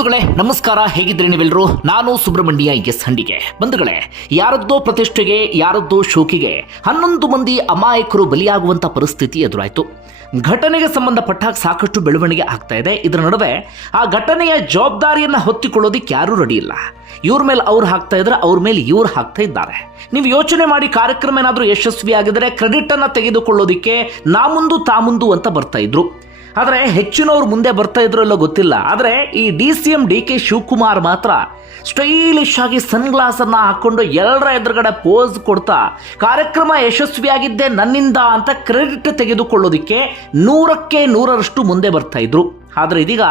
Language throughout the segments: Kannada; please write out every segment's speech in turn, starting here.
ಬಂಧುಗಳೇ, ನಮಸ್ಕಾರ. ಹೇಗಿದ್ರೆ ನೀವೆಲ್ಲರೂ? ನಾನು ಸುಬ್ರಹ್ಮಣ್ಯ ಎಸ್ ಹಂಡಿಗೆ. ಬಂಧುಗಳೇ, ಯಾರದ್ದೋ ಪ್ರತಿಷ್ಠೆಗೆ, ಯಾರದ್ದೋ ಶೋಕಿಗೆ, ಹನ್ನೊಂದು ಮಂದಿ ಅಮಾಯಕರು ಬಲಿಯಾಗುವಂತ ಪರಿಸ್ಥಿತಿ ಎದುರಾಯಿತು. ಘಟನೆಗೆ ಸಂಬಂಧಪಟ್ಟ ಸಾಕಷ್ಟು ಬೆಳವಣಿಗೆ ಆಗ್ತಾ ಇದೆ. ಇದರ ನಡುವೆ ಆ ಘಟನೆಯ ಜವಾಬ್ದಾರಿಯನ್ನ ಹೊತ್ತಿಕೊಳ್ಳೋದಿಕ್ಕೆ ಯಾರೂ ರೆಡಿ ಇಲ್ಲ. ಇವ್ರ ಮೇಲೆ ಅವ್ರು ಹಾಕ್ತಾ ಇದ್ರೆ ಅವ್ರ ಮೇಲೆ ಇವ್ರು ಹಾಕ್ತಾ ಇದ್ದಾರೆ. ನೀವು ಯೋಚನೆ ಮಾಡಿ ಕಾರ್ಯಕ್ರಮ ಏನಾದರೂ ಯಶಸ್ವಿಯಾಗಿದ್ರೆ ಕ್ರೆಡಿಟ್ ಅನ್ನ ತೆಗೆದುಕೊಳ್ಳೋದಿಕ್ಕೆ ನಾ ಮುಂದು ತಾ ಮುಂದು ಅಂತ ಬರ್ತಾ ಇದ್ರು. ಆದರೆ ಹೆಚ್ಚಿನವ್ರು ಮುಂದೆ ಬರ್ತಾ ಇದ್ರು ಇಲ್ಲೋ ಗೊತ್ತಿಲ್ಲ. ಆದರೆ ಈ D C M D K Shivakumar ಮಾತ್ರ ಸ್ಟೈಲಿಶ್ ಆಗಿ ಸನ್ ಗ್ಲಾಸ್ ಅನ್ನ ಹಾಕೊಂಡು ಎಲ್ಲರ ಎದುರುಗಡೆ ಪೋಸ್ ಕೊಡ್ತಾ, ಕಾರ್ಯಕ್ರಮ ಯಶಸ್ವಿಯಾಗಿದ್ದೆ ನನ್ನಿಂದ ಅಂತ ಕ್ರೆಡಿಟ್ ತೆಗೆದುಕೊಳ್ಳೋದಿಕ್ಕೆ ನೂರಕ್ಕೆ ನೂರರಷ್ಟು ಮುಂದೆ ಬರ್ತಾ ಇದ್ರು. ಆದರೆ ಇದೀಗ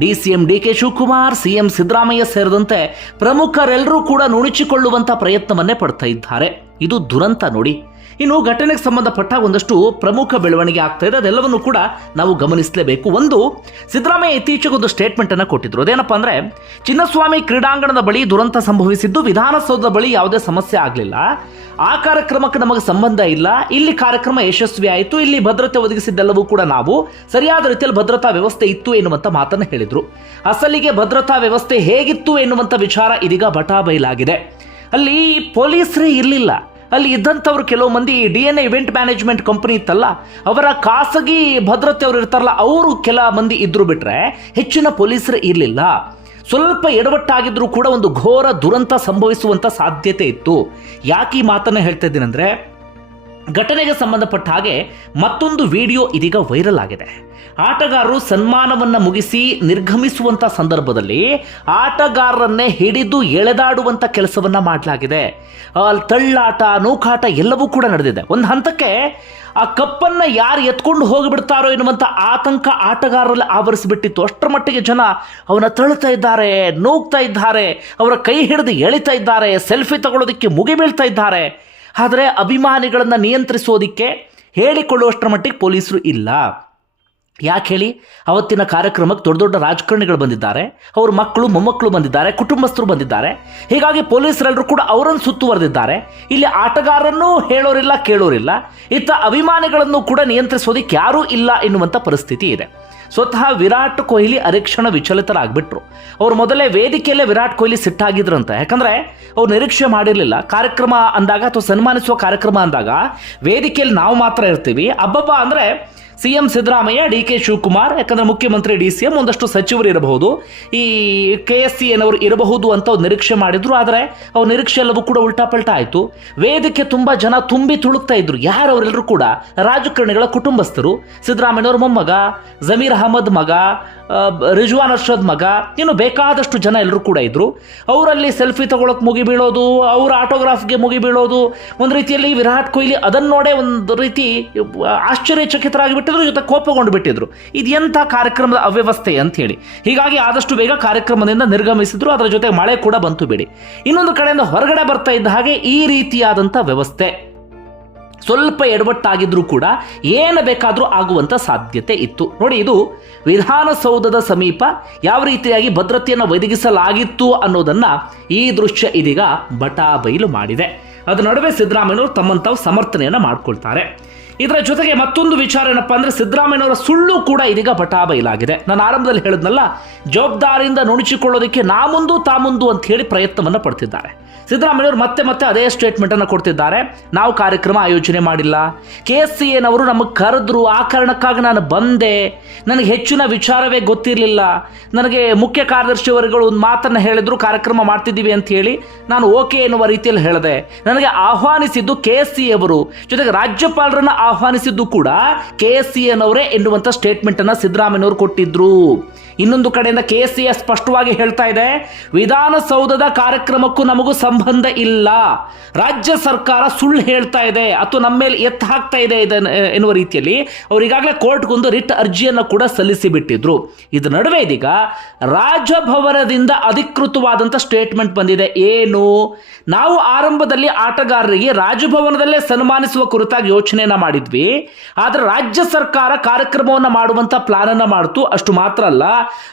D C M D K Shivakumar, C M Siddaramaiah ಸೇರಿದಂತೆ ಪ್ರಮುಖರೆಲ್ಲರೂ ಕೂಡ ನುಣುಚಿಕೊಳ್ಳುವಂತ ಪ್ರಯತ್ನವನ್ನೇ ಪಡ್ತಾ ಇದ್ದಾರೆ. ಇದು ದುರಂತ ನೋಡಿ. ಇನ್ನು ಘಟನೆಗೆ ಸಂಬಂಧಪಟ್ಟ ಒಂದಷ್ಟು ಪ್ರಮುಖ ಬೆಳವಣಿಗೆ ಆಗ್ತಾ ಇದೆ. ಅದೆಲ್ಲವನ್ನು ಕೂಡ ನಾವು ಗಮನಿಸಲೇಬೇಕು. ಒಂದು, ಸಿದ್ದರಾಮಯ್ಯ ಇತ್ತೀಚೆಗೆ ಒಂದು ಸ್ಟೇಟ್ಮೆಂಟ್ ಅನ್ನು ಕೊಟ್ಟಿದ್ರು. ಅದೇನಪ್ಪ ಅಂದ್ರೆ, ಚಿನ್ನಸ್ವಾಮಿ ಕ್ರೀಡಾಂಗಣದ ಬಳಿ ದುರಂತ ಸಂಭವಿಸಿದ್ದು, ವಿಧಾನಸೌಧದ ಬಳಿ ಯಾವುದೇ ಸಮಸ್ಯೆ ಆಗಲಿಲ್ಲ. ಆ ಕಾರ್ಯಕ್ರಮಕ್ಕೆ ನಮಗೆ ಸಂಬಂಧ ಇಲ್ಲ. ಇಲ್ಲಿ ಕಾರ್ಯಕ್ರಮ ಯಶಸ್ವಿ ಆಯಿತು. ಇಲ್ಲಿ ಭದ್ರತೆ ಒದಗಿಸಿದ್ದೆಲ್ಲವೂ ಕೂಡ ನಾವು ಸರಿಯಾದ ರೀತಿಯಲ್ಲಿ ಭದ್ರತಾ ವ್ಯವಸ್ಥೆ ಇತ್ತು ಎನ್ನುವಂಥ ಮಾತನ್ನು ಹೇಳಿದರು. ಅಸಲಿಗೆ ಭದ್ರತಾ ವ್ಯವಸ್ಥೆ ಹೇಗಿತ್ತು ಎನ್ನುವಂಥ ವಿಚಾರ ಇದೀಗ ಬಟಾಬೈಲಾಗಿದೆ. ಅಲ್ಲಿ ಪೊಲೀಸರೇ ಇರಲಿಲ್ಲ. ಅಲ್ಲಿ ಇದ್ದಂಥವ್ರು ಕೆಲವು ಮಂದಿ D N A event management company ಇತ್ತಲ್ಲ, ಅವರ ಖಾಸಗಿ ಭದ್ರತೆ ಅವರು ಇರ್ತಾರಲ್ಲ, ಅವರು ಕೆಲ ಮಂದಿ ಇದ್ರು ಬಿಟ್ರೆ ಹೆಚ್ಚಿನ ಪೊಲೀಸರು ಇರಲಿಲ್ಲ. ಸ್ವಲ್ಪ ಎಡವಟ್ಟಾಗಿದ್ರೂ ಕೂಡ ಒಂದು ಘೋರ ದುರಂತ ಸಂಭವಿಸುವಂತ ಸಾಧ್ಯತೆ ಇತ್ತು. ಯಾಕೆ ಈ ಮಾತನ್ನ ಹೇಳ್ತಾ ಇದ್ದೀನಂದ್ರೆ ಘಟನೆಗೆ ಸಂಬಂಧಪಟ್ಟ ಹಾಗೆ ಮತ್ತೊಂದು ವಿಡಿಯೋ ಇದೀಗ ವೈರಲ್ ಆಗಿದೆ. ಆಟಗಾರರು ಸನ್ಮಾನವನ್ನ ಮುಗಿಸಿ ನಿರ್ಗಮಿಸುವಂತ ಸಂದರ್ಭದಲ್ಲಿ ಆಟಗಾರರನ್ನೇ ಹಿಡಿದು ಎಳೆದಾಡುವಂತ ಕೆಲಸವನ್ನ ಮಾಡಲಾಗಿದೆ. ಅಲ್ಲಿ ತಳ್ಳಾಟ, ನೂಕಾಟ ಎಲ್ಲವೂ ಕೂಡ ನಡೆದಿದೆ. ಒಂದು ಹಂತಕ್ಕೆ ಆ ಕಪ್ಪನ್ನ ಯಾರು ಎತ್ಕೊಂಡು ಹೋಗಿಬಿಡ್ತಾರೋ ಎನ್ನುವಂಥ ಆತಂಕ ಆಟಗಾರರಲ್ಲಿ ಆವರಿಸಿಬಿಟ್ಟಿತ್ತು. ಅಷ್ಟರ ಮಟ್ಟಿಗೆ ಜನ ಅವನ ತಳ್ತಾ ಇದ್ದಾರೆ ನೂಗ್ತಾ ಇದ್ದಾರೆ, ಅವರ ಕೈ ಹಿಡಿದು ಎಳಿತಾ ಇದ್ದಾರೆ, ಸೆಲ್ಫಿ ತಗೊಳ್ಳೋದಕ್ಕೆ ಮುಗಿಬೀಳ್ತಾ ಇದ್ದಾರೆ. ಆದರೆ ಅಭಿಮಾನಿಗಳನ್ನು ನಿಯಂತ್ರಿಸೋದಕ್ಕೆ ಹೇಳಿಕೊಳ್ಳುವಷ್ಟರ ಮಟ್ಟಿಗೆ ಪೊಲೀಸರು ಇಲ್ಲ. ಯಾಕೆ ಹೇಳಿ? ಅವತ್ತಿನ ಕಾರ್ಯಕ್ರಮಕ್ಕೆ ದೊಡ್ಡ ದೊಡ್ಡ ರಾಜಕಾರಣಿಗಳು ಬಂದಿದ್ದಾರೆ. ಅವ್ರ ಮಕ್ಕಳು, ಮೊಮ್ಮಕ್ಕಳು ಬಂದಿದ್ದಾರೆ, ಕುಟುಂಬಸ್ಥರು ಬಂದಿದ್ದಾರೆ. ಹೀಗಾಗಿ ಪೊಲೀಸರೆಲ್ಲರೂ ಕೂಡ ಅವರನ್ನು ಸುತ್ತುವರೆದಿದ್ದಾರೆ. ಇಲ್ಲಿ ಆಟಗಾರರನ್ನೂ ಹೇಳೋರಿಲ್ಲ, ಕೇಳೋರಿಲ್ಲ. ಇತ್ತ ಅಭಿಮಾನಿಗಳನ್ನು ಕೂಡ ನಿಯಂತ್ರಿಸೋದಕ್ಕೆ ಯಾರೂ ಇಲ್ಲ ಎನ್ನುವಂಥ ಪರಿಸ್ಥಿತಿ ಇದೆ. ಸ್ವತಃ ವಿರಾಟ್ ಕೊಹ್ಲಿ ಅರಿಕ್ಷಣ ವಿಚಲಿತರಾಗ್ಬಿಟ್ರು. ಅವ್ರು ಮೊದಲೇ ವೇದಿಕೆಯಲ್ಲೇ ವಿರಾಟ್ ಕೊಹ್ಲಿ ಸಿಟ್ಟಾಗಿದ್ರಂತೆ ಯಾಕಂದ್ರೆ ಅವ್ರು ನಿರೀಕ್ಷೆ ಮಾಡಿರಲಿಲ್ಲ. ಕಾರ್ಯಕ್ರಮ ಅಂದಾಗ ಅಥವಾ ಸನ್ಮಾನಿಸುವ ಕಾರ್ಯಕ್ರಮ ಅಂದಾಗ ವೇದಿಕೆಯಲ್ಲಿ ನಾವು ಮಾತ್ರ ಇರ್ತೀವಿ. ಅಬ್ಬಬ್ಬ ಅಂದ್ರೆ C M Siddaramaiah, D K Shivakumar, ಯಾಕಂದ್ರೆ ಮುಖ್ಯಮಂತ್ರಿ, ಡಿ ಸಿ ಎಂ ಒಂದಷ್ಟು ಸಚಿವರು ಇರಬಹುದು. ಈ ಕೆ ಎಸ್ ಸಿ ಏನವರು ಇರಬಹುದು ಅಂತ ಅವ್ರು ನಿರೀಕ್ಷೆ ಮಾಡಿದ್ರು, ಆದರೆ ಅವ್ರ ನಿರೀಕ್ಷೆ ಎಲ್ಲವೂ ಕೂಡ ಉಲ್ಟಾ ಪಲ್ಟಾ ಆಯಿತು. ವೇದಿಕೆ ತುಂಬಾ ಜನ ತುಂಬಿ ತುಳುಕ್ತಾ ಇದ್ರು, ಯಾರು ಅವರೆಲ್ಲರೂ ಕೂಡ? ರಾಜಕಾರಣಿಗಳ ಕುಟುಂಬಸ್ಥರು, ಸಿದ್ದರಾಮಯ್ಯನವ್ರ ಮೊಮ್ಮಗ, ಜಮೀರ್ ಅಹಮದ್ ಮಗ ರಿಜ್ವಾನ್ ಅರ್ಷದ್ ಮಗ, ಇನ್ನು ಬೇಕಾದಷ್ಟು ಜನ ಎಲ್ಲರೂ ಕೂಡ ಇದ್ರು. ಅವರಲ್ಲಿ ಸೆಲ್ಫಿ ತಗೊಳಕ್ ಮುಗಿ ಬೀಳೋದು, ಅವ್ರ ಆಟೋಗ್ರಾಫ್ಗೆ ಮುಗಿ ಬೀಳೋದು, ಒಂದು ರೀತಿಯಲ್ಲಿ ವಿರಾಟ್ ಕೊಹ್ಲಿ ಅದನ್ನು ನೋಡೇ ಒಂದು ರೀತಿ ಆಶ್ಚರ್ಯಚಕಿತರಾಗಿ ಬಿಟ್ಟಿದ್ರು ಜೊತೆ ಕೋಪಗೊಂಡು ಬಿಟ್ಟಿದ್ರು. ಇದು ಎಂಥ ಕಾರ್ಯಕ್ರಮದ ಅವ್ಯವಸ್ಥೆ ಅಂತ ಹೇಳಿ. ಹೀಗಾಗಿ ಆದಷ್ಟು ಬೇಗ ಕಾರ್ಯಕ್ರಮದಿಂದ ನಿರ್ಗಮಿಸಿದ್ರು, ಅದರ ಜೊತೆ ಮಳೆ ಕೂಡ ಬಂತು ಬಿಡಿ. ಇನ್ನೊಂದು ಕಡೆಯಿಂದ ಹೊರಗಡೆ ಬರ್ತಾ ಇದ್ದ ಹಾಗೆ ಈ ರೀತಿಯಾದಂಥ ವ್ಯವಸ್ಥೆ. ಸ್ವಲ್ಪ ಎಡವಟ್ಟಾಗಿದ್ರೂ ಕೂಡ ಏನು ಬೇಕಾದರೂ ಆಗುವಂಥ ಸಾಧ್ಯತೆ ಇತ್ತು. ನೋಡಿ, ಇದು ವಿಧಾನಸೌಧದ ಸಮೀಪ ಯಾವ ರೀತಿಯಾಗಿ ಭದ್ರತೆಯನ್ನು ಒದಗಿಸಲಾಗಿತ್ತು ಅನ್ನೋದನ್ನು ಈ ದೃಶ್ಯ ಇದೀಗ ಬಟಾಬೈಲು ಮಾಡಿದೆ. ಅದರ ನಡುವೆ ಸಿದ್ದರಾಮಯ್ಯವರು ತಮ್ಮನ್ನು ಸಮರ್ಥನೆಯನ್ನು ಮಾಡ್ಕೊಳ್ತಾರೆ. ಇದರ ಜೊತೆಗೆ ಮತ್ತೊಂದು ವಿಚಾರ ಏನಪ್ಪಾ ಅಂದ್ರೆ ಸಿದ್ದರಾಮಯ್ಯನವರ ಸುಳ್ಳು ಕೂಡ ಇದೀಗ ಬಟಾಬೈಲಾಗಿದೆ ನಾನು ಆರಂಭದಲ್ಲಿ ಹೇಳಿದ್ನಲ್ಲ, ಜವಾಬ್ದಾರಿಯಿಂದ ನುಣುಚಿಕೊಳ್ಳೋದಕ್ಕೆ ನಾ ಮುಂದು ತಾ ಮುಂದು ಅಂತ ಹೇಳಿ ಪ್ರಯತ್ನವನ್ನು ಪಡ್ತಿದ್ದಾರೆ. ಸಿದ್ದರಾಮಯ್ಯವರು ಮತ್ತೆ ಮತ್ತೆ ಅದೇ ಸ್ಟೇಟ್ಮೆಂಟ್ ಅನ್ನು ಕೊಡ್ತಿದ್ದಾರೆ. ನಾವು ಕಾರ್ಯಕ್ರಮ ಆಯೋಜನೆ ಮಾಡಿಲ್ಲ. ಕೆ ಎಸ್ ಸಿ ಎನವರು ನಮಗೆ ಕರೆದ್ರು, ಆ ಕಾರಣಕ್ಕಾಗಿ ನಾನು ಬಂದೆ. ನನಗೆ ಹೆಚ್ಚಿನ ವಿಚಾರವೇ ಗೊತ್ತಿರಲಿಲ್ಲ. ನನಗೆ ಮುಖ್ಯ ಕಾರ್ಯದರ್ಶಿಯವರುಗಳು ಒಂದು ಮಾತನ್ನು ಹೇಳಿದ್ರು, ಕಾರ್ಯಕ್ರಮ ಮಾಡ್ತಿದ್ದೀವಿ ಅಂತ ಹೇಳಿ ನಾನು ಓಕೆ ಎನ್ನುವ ರೀತಿಯಲ್ಲಿ ಹೇಳಿದೆ. ನನಗೆ ಆಹ್ವಾನಿಸಿದ್ದು ಕೆ ಎಸ್ ಸಿ ಅವರು. ಜೊತೆಗೆ ರಾಜ್ಯಪಾಲರನ್ನ ಆಹ್ವಾನಿಸಿದ್ದು ಕೂಡ ಕೆ ಎಸ್ ಸಿ ಎನವರೇ ಎನ್ನುವಂಥ ಸ್ಟೇಟ್ಮೆಂಟ್ ಅನ್ನ ಸಿದ್ದರಾಮಯ್ಯನವರು ಕೊಟ್ಟಿದ್ರು. ಇನ್ನೊಂದು ಕಡೆಯಿಂದ ಕೆ ಎಸ್ ಸಿ ಸ್ಪಷ್ಟವಾಗಿ ಹೇಳ್ತಾ ಇದೆ, ವಿಧಾನಸೌಧದ ಕಾರ್ಯಕ್ರಮಕ್ಕೂ ನಮಗೂ ಸಂಬಂಧ ಇಲ್ಲ. ರಾಜ್ಯ ಸರ್ಕಾರ ಸುಳ್ಳು ಹೇಳ್ತಾ ಇದೆ, ಅಥವಾ ನಮ್ಮ ಮೇಲೆ ಎತ್ತು ಹಾಕ್ತಾ ಇದೆ ಎನ್ನುವ ರೀತಿಯಲ್ಲಿ ಅವರು ಈಗಾಗಲೇ ಕೋರ್ಟ್ಗೊಂದು ರಿಟ್ ಅರ್ಜಿಯನ್ನು ಕೂಡ ಸಲ್ಲಿಸಿ ಬಿಟ್ಟಿದ್ರು ಇದ್ರ ನಡುವೆ ಇದೀಗ ರಾಜಭವನದಿಂದ ಅಧಿಕೃತವಾದಂಥ ಸ್ಟೇಟ್ಮೆಂಟ್ ಬಂದಿದೆ. ಏನು? ನಾವು ಆರಂಭದಲ್ಲಿ ಆಟಗಾರರಿಗೆ ರಾಜಭವನದಲ್ಲೇ ಸನ್ಮಾನಿಸುವ ಕುರಿತಾಗಿ ಯೋಚನೆಯನ್ನ ಮಾಡಿದ್ವಿ. ಆದರೆ ರಾಜ್ಯ ಸರ್ಕಾರ ಕಾರ್ಯಕ್ರಮವನ್ನು ಮಾಡುವಂತ ಪ್ಲಾನ್ ಅನ್ನ ಮಾಡ್ತು. ಅಷ್ಟು ಮಾತ್ರ ಅಲ್ಲ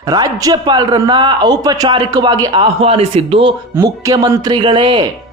ರಾಜ್ಯಪಾಲರನ್ನ ಔಪಚಾರಿಕವಾಗಿ ಆಹ್ವಾನಿಸಿದ್ದು ಮುಖ್ಯಮಂತ್ರಿಗಳೇ.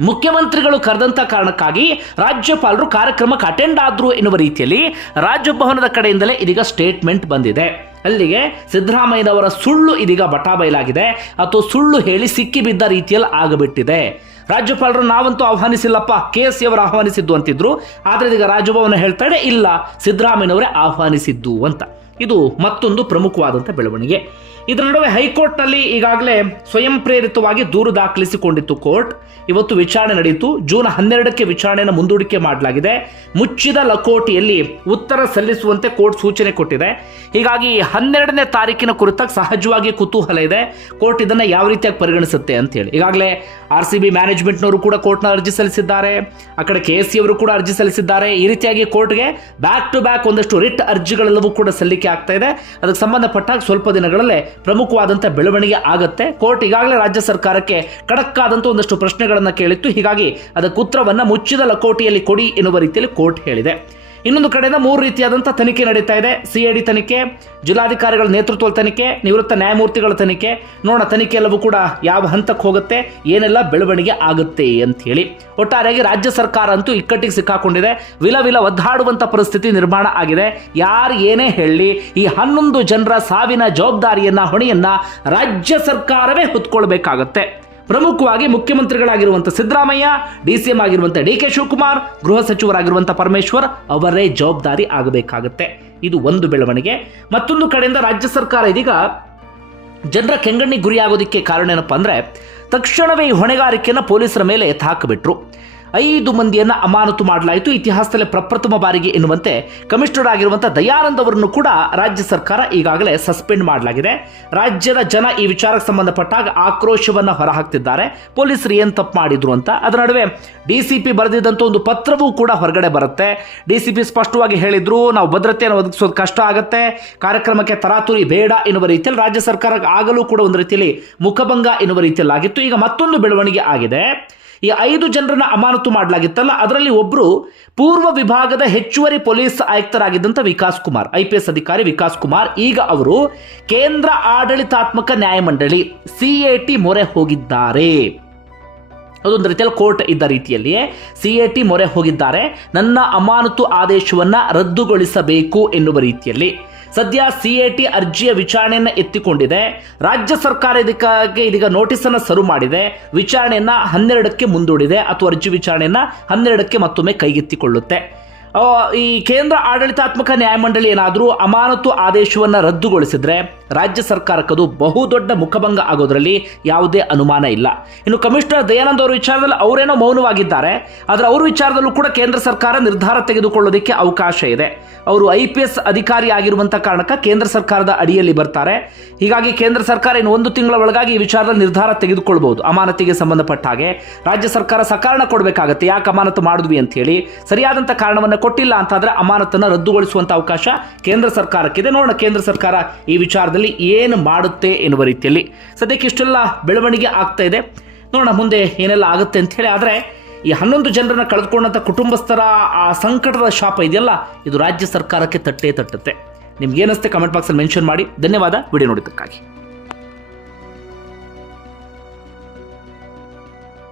ಮುಖ್ಯಮಂತ್ರಿಗಳು ಕರೆದಂತ ಕಾರಣಕ್ಕಾಗಿ ರಾಜ್ಯಪಾಲರು ಕಾರ್ಯಕ್ರಮಕ್ಕೆ ಅಟೆಂಡ್ ಆದ್ರು ಎನ್ನುವ ರೀತಿಯಲ್ಲಿ ರಾಜಭವನದ ಕಡೆಯಿಂದಲೇ ಇದೀಗ ಸ್ಟೇಟ್ಮೆಂಟ್ ಬಂದಿದೆ. ಅಲ್ಲಿಗೆ ಸಿದ್ದರಾಮಯ್ಯನವರ ಸುಳ್ಳು ಇದೀಗ ಬಟಾಬೈಲಾಗಿದೆ ಅಥವಾ ಸುಳ್ಳು ಹೇಳಿ ಸಿಕ್ಕಿಬಿದ್ದ ರೀತಿಯಲ್ಲಿ ಆಗಬಿಟ್ಟಿದೆ. ರಾಜ್ಯಪಾಲರು ನಾವಂತೂ ಆಹ್ವಾನಿಸಿಲ್ಲಪ್ಪ ಕೆ ಎಸ್ ಅವರು ಆಹ್ವಾನಿಸಿದ್ದು ಅಂತಿದ್ರು. ಆದರೆ ಇದೀಗ ರಾಜಭವನ ಹೇಳ್ತಾಳೆ ಇಲ್ಲ, ಸಿದ್ದರಾಮಯ್ಯನವರೇ ಆಹ್ವಾನಿಸಿದ್ದು ಅಂತ. ಇದು ಮತ್ತೊಂದು ಪ್ರಮುಖವಾದಂಥ ಬೆಳವಣಿಗೆ. ಇದರ ನಡುವೆ ಹೈಕೋರ್ಟ್ನಲ್ಲಿ ಈಗಾಗಲೇ ಸ್ವಯಂ ಪ್ರೇರಿತವಾಗಿ ದೂರು ದಾಖಲಿಸಿಕೊಂಡಿತ್ತು ಕೋರ್ಟ್. ಇವತ್ತು ವಿಚಾರಣೆ ನಡೆಯಿತು ಜೂನ್ ಹನ್ನೆರಡಕ್ಕೆ ವಿಚಾರಣೆಯನ್ನು ಮುಂದೂಡಿಕೆ ಮಾಡಲಾಗಿದೆ. ಮುಚ್ಚಿದ ಲಕೋಟಿಯಲ್ಲಿ ಉತ್ತರ ಸಲ್ಲಿಸುವಂತೆ ಕೋರ್ಟ್ ಸೂಚನೆ ಕೊಟ್ಟಿದೆ. ಹೀಗಾಗಿ ಹನ್ನೆರಡನೇ ತಾರೀಕಿನ ಕುರಿತಾಗಿ ಸಹಜವಾಗಿ ಕುತೂಹಲ ಇದೆ. ಕೋರ್ಟ್ ಇದನ್ನು ಯಾವ ರೀತಿಯಾಗಿ ಪರಿಗಣಿಸುತ್ತೆ ಅಂತ ಹೇಳಿ. ಈಗಾಗಲೇ ಆರ್ ಸಿ ಬಿ ಮ್ಯಾನೇಜ್ಮೆಂಟ್ನವರು ಕೂಡ ಕೋರ್ಟ್ನ ಅರ್ಜಿ ಸಲ್ಲಿಸಿದ್ದಾರೆ. ಆ ಕಡೆ ಕೆ ಎಸ್ ಸಿ ಅವರು ಕೂಡ ಅರ್ಜಿ ಸಲ್ಲಿಸಿದ್ದಾರೆ. ಈ ರೀತಿಯಾಗಿ ಕೋರ್ಟ್ಗೆ ಬ್ಯಾಕ್ ಟು ಬ್ಯಾಕ್ ಒಂದಷ್ಟು ರಿಟ್ ಅರ್ಜಿಗಳೆಲ್ಲವೂ ಕೂಡ ಸಲ್ಲಿಕೆ ಆಗ್ತಾ ಇದೆ. ಅದಕ್ಕೆ ಸಂಬಂಧಪಟ್ಟಾಗ ಸ್ವಲ್ಪ ದಿನಗಳಲ್ಲೇ ಪ್ರಮುಖವಾದಂಥ ಬೆಳವಣಿಗೆ ಆಗುತ್ತೆ. ಕೋರ್ಟ್ ಈಗಾಗಲೇ ರಾಜ್ಯ ಸರ್ಕಾರಕ್ಕೆ ಖಡಕ್ ಆದಂಥ ಒಂದಷ್ಟು ಪ್ರಶ್ನೆಗಳನ್ನು ಕೇಳಿತ್ತು. ಹೀಗಾಗಿ ಅದಕ್ಕೆ ಉತ್ತರವನ್ನು ಮುಚ್ಚಿದ ಲಕೋಟಿಯಲ್ಲಿ ಕೊಡಿ ಎನ್ನುವ ರೀತಿಯಲ್ಲಿ ಕೋರ್ಟ್ ಹೇಳಿದೆ. ಇನ್ನೊಂದು ಕಡೆಯಿಂದ ಮೂರು ರೀತಿಯಾದಂಥ ತನಿಖೆ ನಡೀತಾ ಇದೆ. ಸಿ ಐ ಡಿ ತನಿಖೆ, ಜಿಲ್ಲಾಧಿಕಾರಿಗಳ ನೇತೃತ್ವದ ತನಿಖೆ, ನಿವೃತ್ತ ನ್ಯಾಯಮೂರ್ತಿಗಳ ತನಿಖೆ. ನೋಡೋಣ, ತನಿಖೆ ಎಲ್ಲವೂ ಕೂಡ ಯಾವ ಹಂತಕ್ಕೆ ಹೋಗುತ್ತೆ, ಏನೆಲ್ಲ ಬೆಳವಣಿಗೆ ಆಗುತ್ತೆ ಅಂತ ಹೇಳಿ. ಒಟ್ಟಾರೆಯಾಗಿ ರಾಜ್ಯ ಸರ್ಕಾರ ಅಂತೂ ಇಕ್ಕಟ್ಟಿಗೆ ಸಿಕ್ಕಾಕೊಂಡಿದೆ. ವಿಲ ವಿಲ ಒದ್ದಾಡುವಂಥ ಪರಿಸ್ಥಿತಿ ನಿರ್ಮಾಣ ಆಗಿದೆ. ಯಾರು ಏನೇ ಹೇಳಿ, ಈ ಹನ್ನೊಂದು ಜನರ ಸಾವಿನ ಜವಾಬ್ದಾರಿಯನ್ನ, ಹೊಣೆಯನ್ನ ರಾಜ್ಯ ಸರ್ಕಾರವೇ ಹೊತ್ಕೊಳ್ಬೇಕಾಗತ್ತೆ. ಪ್ರಮುಖವಾಗಿ ಮುಖ್ಯಮಂತ್ರಿಗಳಾಗಿರುವಂಥ ಸಿದ್ದರಾಮಯ್ಯ, ಡಿ ಸಿ ಎಂ ಆಗಿರುವಂಥ ಡಿ ಕೆ ಶಿವಕುಮಾರ್, ಗೃಹ ಸಚಿವರಾಗಿರುವಂಥ ಪರಮೇಶ್ವರ್ ಅವರೇ ಜವಾಬ್ದಾರಿ ಆಗಬೇಕಾಗುತ್ತೆ. ಇದು ಒಂದು ಬೆಳವಣಿಗೆ. ಮತ್ತೊಂದು ಕಡೆಯಿಂದ ರಾಜ್ಯ ಸರ್ಕಾರ ಇದೀಗ ಜನರ ಕೆಂಗಣ್ಣಿಗೆ ಗುರಿಯಾಗೋದಕ್ಕೆ ಕಾರಣ ಏನಪ್ಪ ಅಂದರೆ ತಕ್ಷಣವೇ ಈ ಹೊಣೆಗಾರಿಕೆಯನ್ನು ಪೊಲೀಸರ ಮೇಲೆ ಎತ್ತು ಹಾಕಿಬಿಟ್ರು. ಐದು ಮಂದಿಯನ್ನ ಅಮಾನತು ಮಾಡಲಾಯಿತು. ಇತಿಹಾಸದಲ್ಲೇ ಪ್ರಪ್ರಥಮ ಬಾರಿಗೆ ಎನ್ನುವಂತೆ ಕಮಿಷನರ್ ಆಗಿರುವಂಥ ದಯಾನಂದ್ ಅವರನ್ನು ಕೂಡ ರಾಜ್ಯ ಸರ್ಕಾರ ಈಗಾಗಲೇ ಸಸ್ಪೆಂಡ್ ಮಾಡಲಾಗಿದೆ. ರಾಜ್ಯದ ಜನ ಈ ವಿಚಾರಕ್ಕೆ ಸಂಬಂಧಪಟ್ಟಾಗ ಆಕ್ರೋಶವನ್ನು ಹೊರಹಾಕ್ತಿದ್ದಾರೆ. ಪೊಲೀಸರು ಏನು ತಪ್ಪು ಮಾಡಿದ್ರು ಅಂತ. ಅದರ ನಡುವೆ ಡಿ ಸಿ ಪಿ ಬರೆದಿದ್ದಂಥ ಒಂದು ಪತ್ರವೂ ಕೂಡ ಹೊರಗಡೆ ಬರುತ್ತೆ. ಡಿ ಸಿ ಪಿ ಸ್ಪಷ್ಟವಾಗಿ ಹೇಳಿದ್ರು, ನಾವು ಭದ್ರತೆಯನ್ನು ಒದಗಿಸೋದು ಕಷ್ಟ ಆಗುತ್ತೆ, ಕಾರ್ಯಕ್ರಮಕ್ಕೆ ತರಾತುರಿ ಬೇಡ ಎನ್ನುವ ರೀತಿಯಲ್ಲಿ ರಾಜ್ಯ ಸರ್ಕಾರ ಆಗಲೂ ಕೂಡ ಒಂದು ರೀತಿಯಲ್ಲಿ ಮುಖಭಂಗ ಎನ್ನುವ ರೀತಿಯಲ್ಲಿ ಆಗಿತ್ತು ಈಗ ಮತ್ತೊಂದು ಬೆಳವಣಿಗೆ ಆಗಿದೆ. ಈ ಐದು ಜನರನ್ನ ಅಮಾನತು ಮಾಡಲಾಗಿತ್ತಲ್ಲ, ಅದರಲ್ಲಿ ಒಬ್ಬರು ಪೂರ್ವ ವಿಭಾಗದ ಹೆಚ್ಚುವರಿ police ಆಯುಕ್ತರಾಗಿದ್ದಂಥ Vikas Kumar, I P S ಅಧಿಕಾರಿ ವಿಕಾಸ್ ಕುಮಾರ್. ಈಗ ಅವರು ಕೇಂದ್ರ ಆಡಳಿತಾತ್ಮಕ ನ್ಯಾಯಮಂಡಳಿ, ಸಿ ಎ ಟಿ ಮೊರೆ ಹೋಗಿದ್ದಾರೆ. ಅದೊಂದು ರೀತಿಯಲ್ಲಿ ಕೋರ್ಟ್ ಇದ್ದ ರೀತಿಯಲ್ಲಿಯೇ ಸಿ ಎ ಟಿ ಮೊರೆ ಹೋಗಿದ್ದಾರೆ. ನನ್ನ ಅಮಾನತು ಆದೇಶವನ್ನ ರದ್ದುಗೊಳಿಸಬೇಕು ಎನ್ನುವ ರೀತಿಯಲ್ಲಿ ಸದ್ಯ ಸಿ ಎ ಟಿ ಅರ್ಜಿಯ ವಿಚಾರಣೆಯನ್ನು ಎತ್ತಿಕೊಂಡಿದೆ. ರಾಜ್ಯ ಸರ್ಕಾರ ಇದಕ್ಕಾಗಿ ಇದೀಗ ನೋಟಿಸನ್ನು ಸರ್ವ್ ಮಾಡಿದೆ. ವಿಚಾರಣೆಯನ್ನ ಹನ್ನೆರಡಕ್ಕೆ ಮುಂದೂಡಿದೆ. ಅಥವಾ ಅರ್ಜಿ ವಿಚಾರಣೆಯನ್ನ ಹನ್ನೆರಡಕ್ಕೆ ಮತ್ತೊಮ್ಮೆ ಕೈಗೆತ್ತಿಕೊಳ್ಳುತ್ತೆ. ಈ ಕೇಂದ್ರ ಆಡಳಿತಾತ್ಮಕ ನ್ಯಾಯಮಂಡಳಿ ಏನಾದರೂ ಅಮಾನತು ಆದೇಶವನ್ನು ರದ್ದುಗೊಳಿಸಿದ್ರೆ ರಾಜ್ಯ ಸರ್ಕಾರಕ್ಕದು ಬಹುದೊಡ್ಡ ಮುಖಭಂಗ ಆಗೋದ್ರಲ್ಲಿ ಯಾವುದೇ ಅನುಮಾನ ಇಲ್ಲ. ಇನ್ನು ಕಮಿಷನರ್ ದಯಾನಂದ್ ಅವರ ವಿಚಾರದಲ್ಲಿ ಅವರೇನೋ ಮೌನವಾಗಿದ್ದಾರೆ. ಆದರೆ ಅವ್ರ ವಿಚಾರದಲ್ಲೂ ಕೂಡ ಕೇಂದ್ರ ಸರ್ಕಾರ ನಿರ್ಧಾರ ತೆಗೆದುಕೊಳ್ಳೋದಕ್ಕೆ ಅವಕಾಶ ಇದೆ. ಅವರು ಐ ಪಿ ಎಸ್ ಅಧಿಕಾರಿ ಆಗಿರುವಂಥ ಕಾರಣಕ್ಕೆ ಕೇಂದ್ರ ಸರ್ಕಾರದ ಅಡಿಯಲ್ಲಿ ಬರ್ತಾರೆ. ಹೀಗಾಗಿ ಕೇಂದ್ರ ಸರ್ಕಾರ ಇನ್ನು ಒಂದು ತಿಂಗಳ ಒಳಗಾಗಿ ಈ ವಿಚಾರದಲ್ಲಿ ನಿರ್ಧಾರ ತೆಗೆದುಕೊಳ್ಬಹುದು. ಅಮಾನತಿಗೆ ಸಂಬಂಧಪಟ್ಟ ಹಾಗೆ ರಾಜ್ಯ ಸರ್ಕಾರ ಸಕಾರಣ ಕೊಡಬೇಕಾಗುತ್ತೆ. ಯಾಕೆ ಅಮಾನತು ಮಾಡಿದ್ವಿ ಅಂತ ಹೇಳಿ ಸರಿಯಾದಂಥ ಕಾರಣವನ್ನು ಕೊಟ್ಟಿಲ್ಲ ಅಂತಾದರೆ ಅಮಾನತನ್ನು ರದ್ದುಗೊಳಿಸುವಂಥ ಅವಕಾಶ ಕೇಂದ್ರ ಸರ್ಕಾರಕ್ಕಿದೆ. ನೋಡೋಣ ಕೇಂದ್ರ ಸರ್ಕಾರ ಈ ವಿಚಾರದಲ್ಲಿ ಏನು ಮಾಡುತ್ತೆ ಎನ್ನುವ ರೀತಿಯಲ್ಲಿ ಸದ್ಯಕ್ಕೆ ಇಷ್ಟೆಲ್ಲ ಬೆಳವಣಿಗೆ ಆಗ್ತಾ ಇದೆ. ನೋಡೋಣ ಮುಂದೆ ಏನೆಲ್ಲ ಆಗುತ್ತೆ ಅಂತ ಹೇಳಿ. ಆದರೆ ಈ ಹನ್ನೊಂದು ಜನರನ್ನ ಕಳೆದುಕೊಂಡಂಥ ಕುಟುಂಬಸ್ಥರ, ಆ, ಸಂಕಟದ ಶಾಪ ಇದೆಯಲ್ಲ, ಇದು ರಾಜ್ಯ ಸರ್ಕಾರಕ್ಕೆ ತಟ್ಟೇ ತಟ್ಟುತ್ತೆ. ನಿಮ್ಗೆ ಏನಿಸುತ್ತೆ ಕಮೆಂಟ್ ಬಾಕ್ಸಲ್ಲಿ ಮೆನ್ಷನ್ ಮಾಡಿ. ಧನ್ಯವಾದ. ವಿಡಿಯೋ ನೋಡಿದ್ದಕ್ಕಾಗಿ.